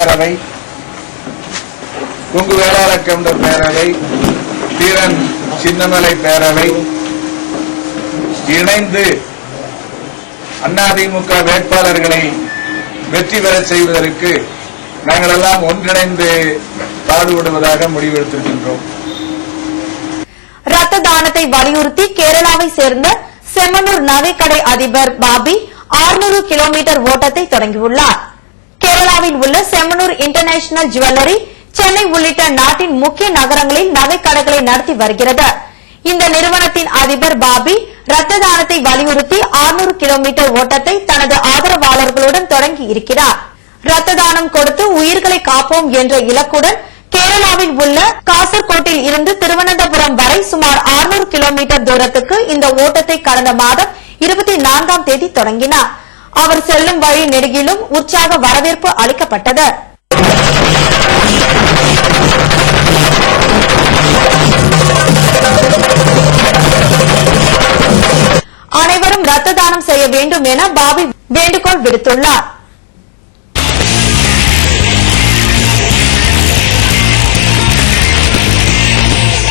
பேரவை, கொங்கு வேளாளர் கவுண்டர் பேரவை, தீரன் சின்னமலை பேரவை இணைந்து அதிமுக வேட்பாளர்களை வெற்றி பெற செய்வதற்கு நாங்கள் எல்லாம் ஒன்றிணைந்து பாடுபடுவதாக முடிவெடுத்திருக்கின்றோம். ரத்த தானத்தை வலியுறுத்தி கேரளாவை சேர்ந்த செம்மனூர் நகைக்கடை அதிபர் பாபி 600 கிலோமீட்டர் ஓட்டத்தை தொடங்கியுள்ளார். கேரளாவில் உள்ள செம்மனூர் இன்டர்நேஷனல் ஜுவல்லரி சென்னை உள்ளிட்ட நாட்டின் முக்கிய நகரங்களில் நகைக்கடைகளை நடத்தி வருகிறது. இந்த நிறுவனத்தின் அதிபர் பாபி ரத்த தானத்தை வலியுறுத்தி 600 கிலோமீட்டர் ஓட்டத்தை தனது ஆதரவாளர்களுடன் தொடங்கி இருக்கிறார். ரத்த தானம் கொடுத்து உயிர்களை காப்போம் என்ற இலக்குடன் கேரளாவில் உள்ள காசர்கோட்டில் இருந்து திருவனந்தபுரம் வரை சுமார் 600 கிலோமீட்டர் தூரத்துக்கு இந்த ஓட்டத்தை கடந்த மாதம் 24ஆம் தேதி தொடங்கினார். அவர் செல்லும் வழி நெடுகிலும் உற்சாக வரவேற்பு அளிக்கப்பட்டது. அனைவரும் ரத்த தானம் செய்ய வேண்டும் என பாபி வேண்டுகோள் விடுத்துள்ளார்.